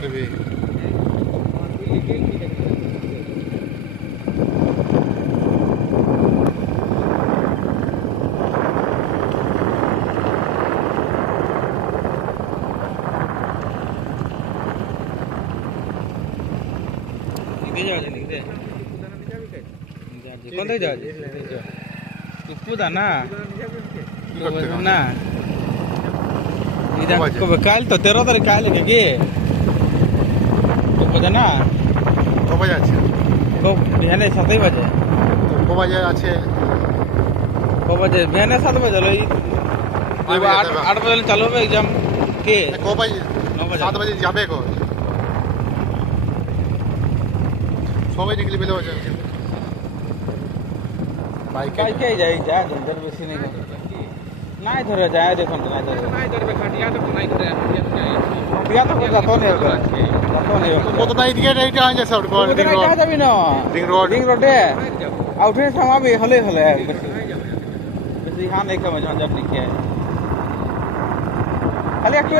মারবে। কোথায় যাওয়া টিপুদা না না কাল তো 13 তারিখ কাল কি টিপুদা না ক বাজে আছে? বিহানে 7 বাজে। ক বাজে আছে? ক বাজে? বিহানে 7 বাজে। 8 বাজে চালু হবে এক্সাম কে? ক বাজে? 9 বাজে। 7 বাজে যাবে কো? সবাই নিকলি বেলে বাজে বাইকে যাই যা জনতার বেশি নেই নাই ধরে যায় দেখুন নাই ধরে খাটিয়া তো যাতো নেই কত নাই দিকে এইটা আছে সব যাবি না রিং রোডে আউটে থামাবি হলে বেশি হাঁ নেই কমে ঝঞ্ঝট লিখে খালি একটু